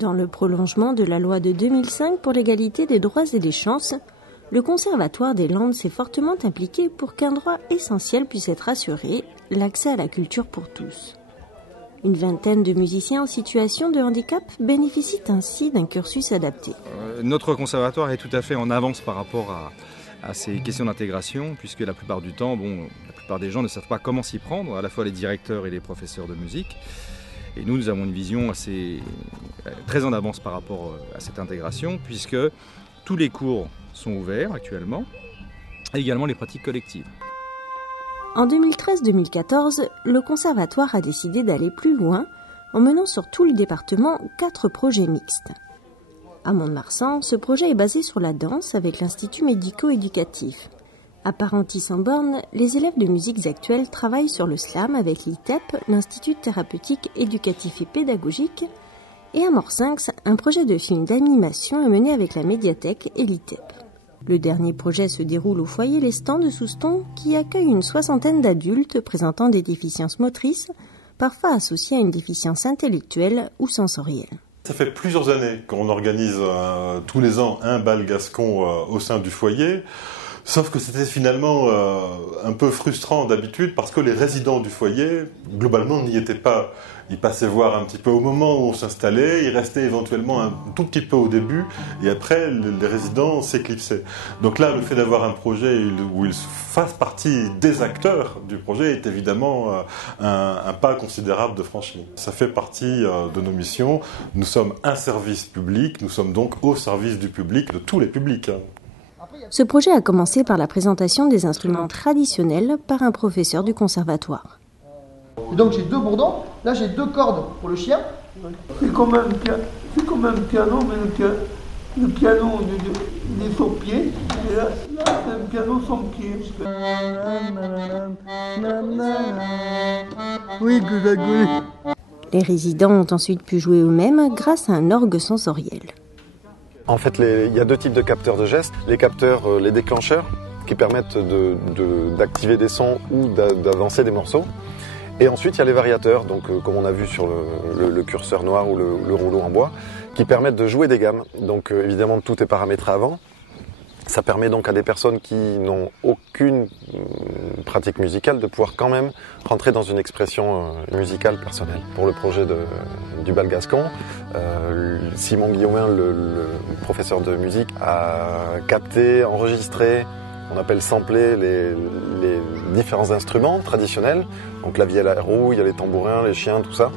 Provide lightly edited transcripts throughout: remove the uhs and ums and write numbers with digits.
Dans le prolongement de la loi de 2005 pour l'égalité des droits et des chances, le Conservatoire des Landes s'est fortement impliqué pour qu'un droit essentiel puisse être assuré, l'accès à la culture pour tous. Une vingtaine de musiciens en situation de handicap bénéficient ainsi d'un cursus adapté. Notre conservatoire est tout à fait en avance par rapport à ces questions d'intégration, puisque la plupart du temps, la plupart des gens ne savent pas comment s'y prendre, à la fois les directeurs et les professeurs de musique. Et nous avons une vision très en avance par rapport à cette intégration, puisque tous les cours sont ouverts actuellement, et également les pratiques collectives. En 2013-2014, le Conservatoire a décidé d'aller plus loin en menant sur tout le département 4 projets mixtes. À Mont-de-Marsan, ce projet est basé sur la danse avec l'Institut médico-éducatif. À Parentis-en-Born, les élèves de musiques actuelles travaillent sur le slam avec l'ITEP, l'Institut thérapeutique, éducatif et pédagogique, et à Morsinx, un projet de film d'animation est mené avec la médiathèque et l'ITEP. Le dernier projet se déroule au foyer Les Stands de Souston qui accueille une 60aine d'adultes présentant des déficiences motrices, parfois associées à une déficience intellectuelle ou sensorielle. Ça fait plusieurs années qu'on organise tous les ans un bal gascon au sein du foyer. Sauf que c'était finalement un peu frustrant d'habitude parce que les résidents du foyer, globalement, n'y étaient pas. Ils passaient voir un petit peu au moment où on s'installait, ils restaient éventuellement un tout petit peu au début et après les résidents s'éclipsaient. Donc là, le fait d'avoir un projet où ils fassent partie des acteurs du projet est évidemment un pas considérable de franchi. Ça fait partie de nos missions. Nous sommes un service public, nous sommes donc au service du public, de tous les publics. Ce projet a commencé par la présentation des instruments traditionnels par un professeur du conservatoire. Et donc j'ai 2 bourdons, là j'ai 2 cordes pour le chien. C'est comme un piano, mais le piano il est sur pied, et là c'est un piano sans pied. Oui, que ça connaît. Les résidents ont ensuite pu jouer eux-mêmes grâce à un orgue sensoriel. En fait, il y a 2 types de capteurs de gestes. Les capteurs, les déclencheurs, qui permettent d'activer des sons ou d'avancer des morceaux. Et ensuite, il y a les variateurs, donc comme on a vu sur le curseur noir ou le rouleau en bois, qui permettent de jouer des gammes. Donc évidemment, tout est paramétré avant. Ça permet donc à des personnes qui n'ont aucune pratique musicale de pouvoir quand même rentrer dans une expression musicale personnelle. Pour le projet du bal gascon, Simon Guillaumin, le professeur de musique, a capté, enregistré, on appelle sampler les différents instruments traditionnels. Donc la vielle à roue, il y a les tambourins, les chiens, tout ça.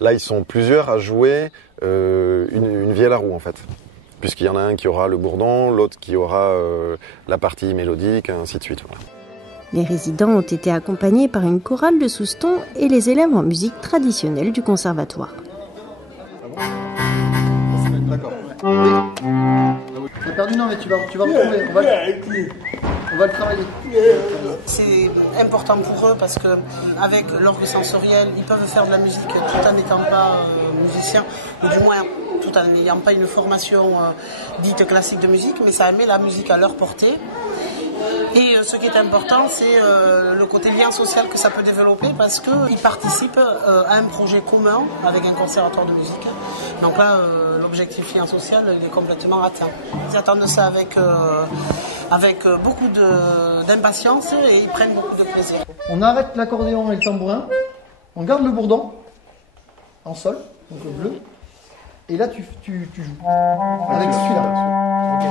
Là, ils sont plusieurs à jouer une vielle à roue en fait. Puisqu'il y en a un qui aura le bourdon, l'autre qui aura la partie mélodique, ainsi de suite. Voilà. Les résidents ont été accompagnés par une chorale de Souston et les élèves en musique traditionnelle du conservatoire. D'accord. T'as perdu, non, mais tu vas retrouver. On va le travailler. C'est important pour eux parce qu'avec l'orgue sensoriel, ils peuvent faire de la musique tout en n'étant pas musiciens, ou du moins tout en n'ayant pas une formation dite classique de musique, mais ça met la musique à leur portée. Et ce qui est important, c'est le côté lien social que ça peut développer parce qu'ils participent à un projet commun avec un conservatoire de musique. Donc là, l'objectif lien social, il est complètement atteint. Ils attendent ça avec beaucoup d'impatience et ils prennent beaucoup de plaisir. On arrête l'accordéon et le tambourin, on garde le bourdon en sol, donc le bleu, et là tu joues avec celui-là. Okay.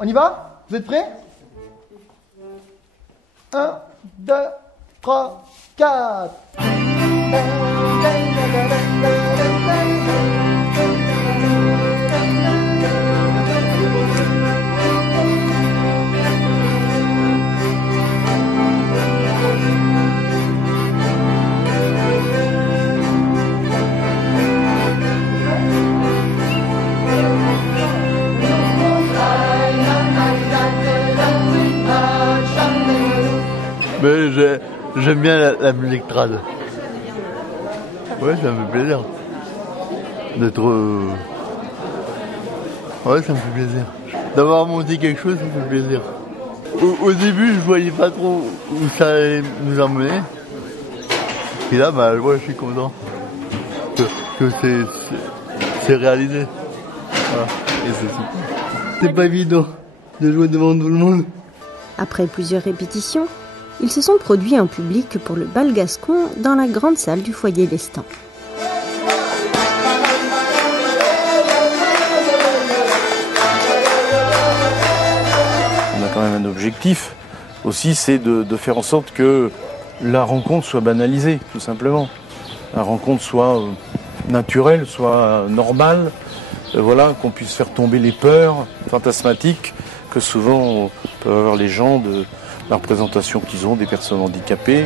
On y va? Vous êtes prêts? 1, 2, 3, 4. Mais j'aime bien la musique trad. Ouais, ça me fait plaisir. D'être... Ouais, ça me fait plaisir. D'avoir monté quelque chose, ça me fait plaisir. Au début, je voyais pas trop où ça allait nous emmener. Et là, ouais, je suis content. que c'est réalisé. Voilà. Et c'est tout. C'est pas évident de jouer devant tout le monde. Après plusieurs répétitions, ils se sont produits en public pour le bal gascon dans la grande salle du foyer Lestan. On a quand même un objectif aussi, c'est de faire en sorte que la rencontre soit banalisée, tout simplement. La rencontre soit naturelle, soit normale, voilà, qu'on puisse faire tomber les peurs fantasmatiques que souvent peuvent avoir les gens de la représentation qu'ils ont des personnes handicapées.